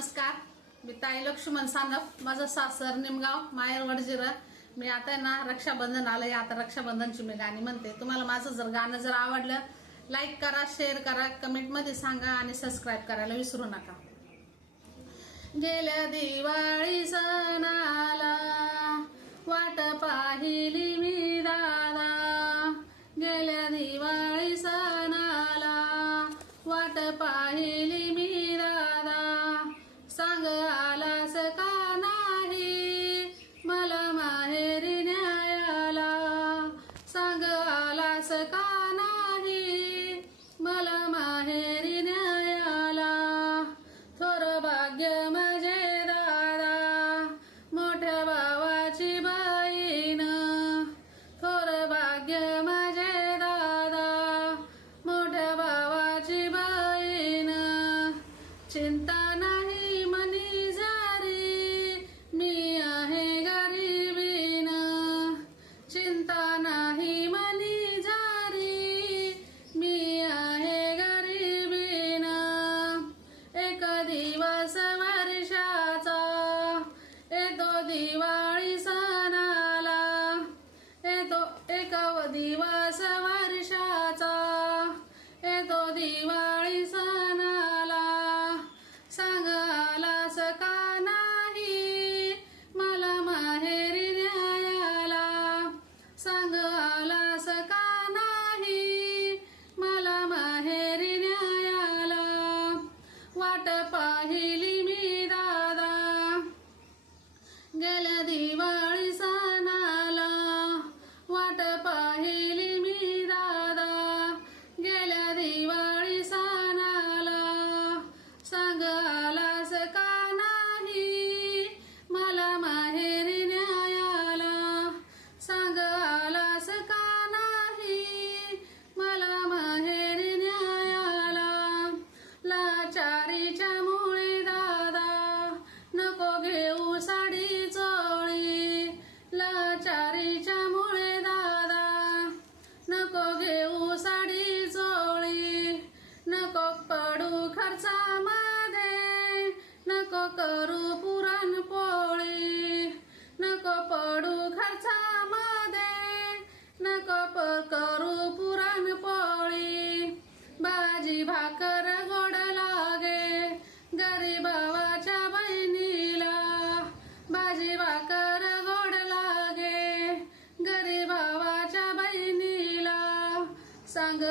नमस्कार. मी ताई लक्ष्मण सानप माझं सासर निमगाव माहेर वडजिरं मी आता ना रक्षाबंधन आलंय. आता रक्षाबंधनची मी गाणी म्हणते. तुम्हाला माझं जर गाणं जर आवडलं लाईक करा शेअर करा कमेंटमध्ये सांगा आणि सबस्क्राईब करायला विसरू नका. गेल्या दिवाळी सणाला वाट पाहिली मी दादा. गेल्या दिवाळी सणाला वाट पाहिली спасибо. वाट पाहिली नको करू पुरणपोळी नको पडू खर्चामध्ये नको प करू पुरणपोळी भाजी भाकर गोड लागे. गरीबावाच्या बहिणीला भाजी भाकर गोड लागे. गरीबावाच्या बहिणीला सांग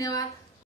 panela